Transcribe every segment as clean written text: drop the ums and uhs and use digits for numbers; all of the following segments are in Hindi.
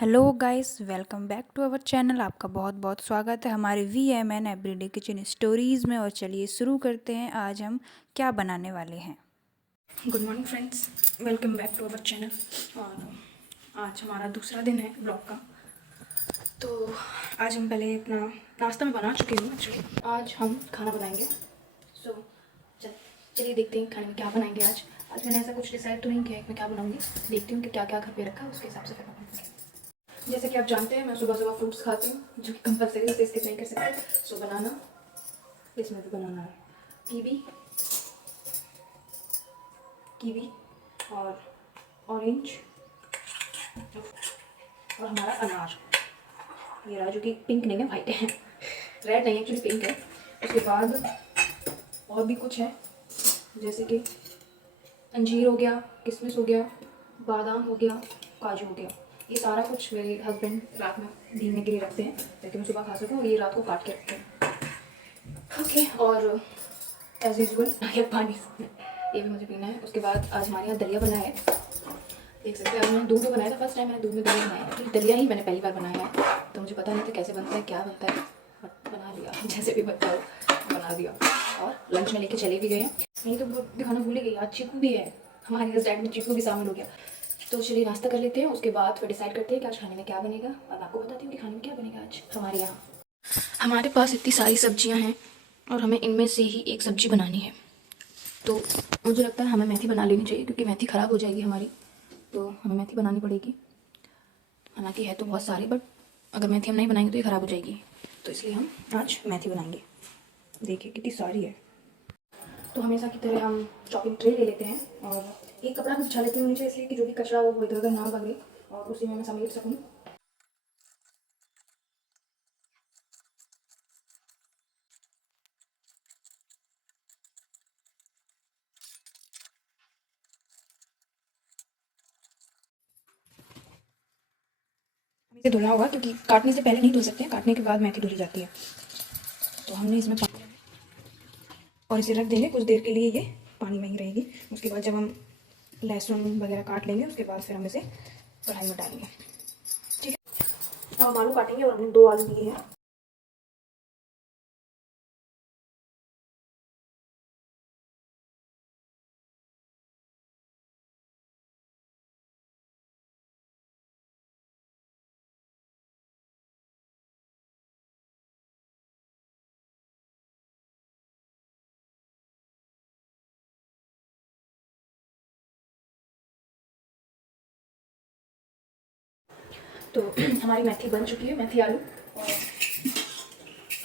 Hello guys, welcome back to our channel. आपका बहुत बहुत स्वागत है हमारे VMN एवरीडे किचन स्टोरीज़ में। और चलिए शुरू करते हैं, आज हम क्या बनाने वाले हैं। Good morning friends, welcome back to our channel. और आज हमारा दूसरा दिन है ब्लॉग का। तो आज हम पहले अपना नाश्ता में बना चुके हैं एक्चुअली। आज हम खाना बनाएंगे। सो चलिए देखते हैं खाने में क्या बनाएंगे आज। आज मैंने ऐसा कुछ डिसाइड तो नहीं किया है कि मैं क्या बनाऊँगी। देखती हूँ कि क्या क्या घर पे रखा है, उसके हिसाब से फिर बनाऊँगी। जैसे कि आप जानते हैं, मैं सुबह सुबह फ्रूट्स खाती हूँ, जो कि कंपलसरी से स्किप नहीं कर सकते। सो बनाना, इसमें भी बनाना है कीवी कीवी और ऑरेंज और हमारा अनार। ये रहा, जो कि पिंक नहीं है, वाइट है। रेड नहीं, एक्चुअली पिंक है। उसके बाद और भी कुछ है, जैसे कि अंजीर हो गया, किशमिश हो गया, बादाम हो गया, काजू हो गया। ये सारा कुछ मेरे हस्बैंड रात में भीगने के लिए रखते हैं ताकि मैं सुबह खा सकूँ। और ये रात को काट के रखते हैं। ओके, और एज यूजल नारियल पानी ये भी मुझे पीना है। उसके बाद आज हमारे यहाँ दलिया बनाया है, देख सकते हैं। आज मैंने दूध में बनाया था, फर्स्ट टाइम मैंने दूध में दलिया बनाया है। दलिया ही मैंने पहली बार बनाया है, तो मुझे पता नहीं था कैसे बनता है, क्या बनता है, बट बना लिया। जैसे भी बनता हो बना दिया। और लंच में लेके चले भी गए हैं। नहीं तो दिखाना भूल ही गई, आज चीकू भी है हमारे इस डाइट में, चीकू भी शामिल हो गया। तो चलिए नाश्ता कर लेते हैं, उसके बाद फिर डिसाइड करते हैं कि आज खाने में क्या बनेगा। और आपको बताती हूँ कि खाने में क्या बनेगा आज हमारे यहाँ। हमारे पास इतनी सारी सब्जियाँ हैं और हमें इनमें से ही एक सब्जी बनानी है। तो मुझे लगता है हमें मेथी बना लेनी चाहिए, क्योंकि मेथी ख़राब हो जाएगी हमारी, तो हमें मेथी बनानी पड़ेगी। हालांकि है तो बहुत सारी, बट अगर मेथी हम नहीं बनाएंगे तो ये ख़राब हो जाएगी। तो इसलिए हम आज मेथी बनाएंगे। देखिए कितनी सारी है। तो हमेशा की तरह हम चॉपिंग ट्रे ले लेते हैं और एक कपड़ा भी बिछा लेती हूँ नीचे, इसलिए कि जो भी कचरा वो इधर उधर ना भगे और उसी में मैं समेट सकूँ। इसे धुलना होगा, क्योंकि काटने से पहले नहीं धुल सकते हैं, काटने के बाद मेथी धुली जाती है। तो हमने इसमें पानी और इसे रख देंगे कुछ देर के लिए, ये पानी में ही रहेगी। उसके बाद जब हम लहसुन वगैरह काट लेंगे, उसके बाद फिर हम इसे कढ़ाई में डालेंगे। ठीक है, अब हम आलू काटेंगे और हमने 2 आलू लिए हैं। तो हमारी मेथी बन चुकी है, मेथी आलू। और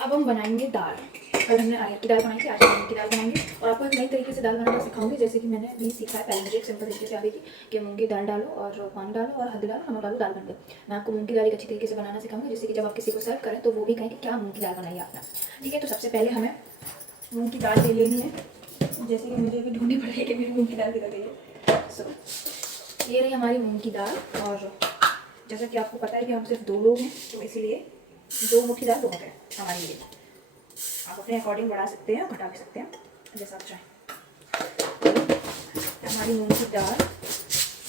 अब हम बनाएंगे दाल। कल हमने अरहर की दाल बनाई थी, आज हम मूंग की दाल बनाएंगे। और आपको एक नई तरीके से दाल बनाना सिखाऊंगी, जैसे कि मैंने भी सीखा है। पहले मुझे एक सिंपल तरीके से आ गई थी कि मूंग की दाल डालो और पानी डालो और हल्दी डालो, नमक डालो, दाल बन गई। मैं आपको मूंग की दाल एक अच्छी तरीके से बनाना सिखाऊंगी, जिससे कि जब आप किसी को सर्व करें तो वो भी कहें कि क्या मूंग की दाल बनाई आपने। ठीक है, तो सबसे पहले हमें मूँग की दाल ले लेनी है। जैसे कि मुझे अभी ढूंढनी पड़ेगी कि मेरी मूँग की दाल किधर गई है। सो ये रही हमारी मूँग की दाल। और जैसा कि आपको पता है कि हम सिर्फ 2 लोग हैं, तो इसीलिए 2 मुट्ठी दाल बहुत है हमारे लिए। आप अपने अकॉर्डिंग बढ़ा सकते हैं, घटा भी सकते हैं, जैसा आप चाहें। हमारी मूंग की दाल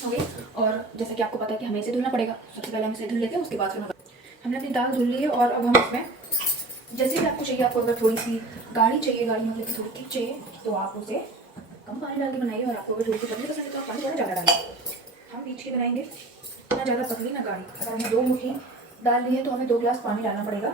हो गई। और जैसा कि आपको पता है कि हमें इसे धुलना पड़ेगा। सबसे पहले हम इसे धुल लेते हैं, उसके बाद फिर हमने अपनी दाल धुल ली है। और अब हम इसमें जैसे भी आपको चाहिए, आपको अगर थोड़ी सी गाढ़ी चाहिए, गाढ़ी मतलब कि थोड़ी थिक चाहिए, तो आप उसे कम पानी डाल के बनाइए। और आपको अगर थोड़ी सी पतली पसंद है तो आप पानी थोड़ा ज़्यादा डालिए। हम बीच के बनाएंगे, ना ज़्यादा पतली ना गाढ़ी। अगर हमने 2 मुट्ठी दाल ली है तो हमें 2 गिलास पानी डालना पड़ेगा।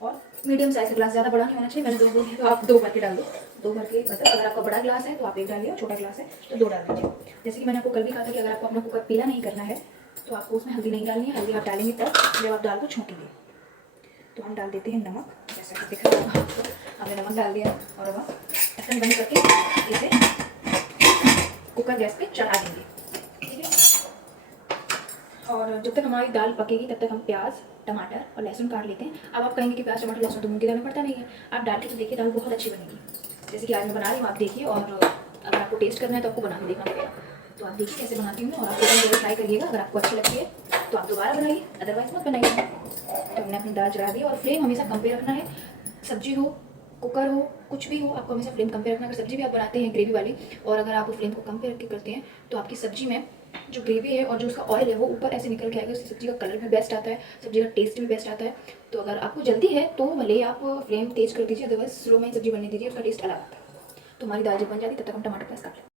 और मीडियम साइज का गिलास, ज़्यादा बड़ा नहीं होना चाहिए। मैंने 2 बोल दिया, तो आप 2 भर के डाल दो। 2 भर के मतलब अगर आपका बड़ा गिलास है तो आप 1 डालिए, और छोटा गिलास है तो 2 डाल दीजिए। जैसे कि मैंने आपको कल भी कहा था कि अगर आपको अपना कुकर पीला नहीं करना है तो आपको उसमें हल्दी नहीं डालनी है। हल्दी आप डालेंगे तब जब आप दाल को छौंकेंगे। तो हम डाल देते हैं नमक, जैसा कि दिख रहा होगा आपको। हमने नमक डाल दिया और अब हम ढक्कन बंद करके इसे कुकर गैस पे चढ़ा देंगे। ठीक है, और जब तक हमारी दाल पकेगी तब तक हम प्याज, टमाटर और लहसुन काट लेते हैं। अब आप कहेंगे कि प्याज, टमाटर, लहसुन तो मूंग की दाल में पड़ता नहीं है। आप डाल के तो देखिए, दाल बहुत अच्छी बनेगी। जैसे कि आज मैं बना रही हूँ, आप देखिए। और अगर आपको टेस्ट करना है तो आपको बना के देखना पड़ेगा। तो आप देखिए कैसे बनाती हूँ, और आप जरूर ट्राई करिएगा। अगर आपको अच्छी लगती है तो आप दोबारा बनाइए, अदरवाइज मत बनाइए। तो हमने अपनी दाल चढ़ा दी, और फ्लेम हमेशा कम पे रखना है। सब्जी हो, कुकर हो, कुछ भी हो, आपको हमेशा फ्लेम कम पे रखना है। अगर सब्जी भी आप बनाते हैं ग्रेवी वाली, और अगर आप फ्लेम को कम पे रख के करते हैं तो आपकी सब्जी में जो ग्रेवी है और जो उसका ऑयल है वो ऊपर ऐसे निकल के आएगा, उससे सब्जी का कलर भी बेस्ट आता है, सब्जी का टेस्ट भी बेस्ट आता है। तो अगर आपको जल्दी है तो भले ही आप फ्लेम तेज़ कर दीजिए, अदरवाइज स्लो में सब्जी बनने दीजिए, उसका टेस्ट अलग आता है। तो हमारी दाल जब बन जाती है तब तक हम टमाटर प्रेस कर लें।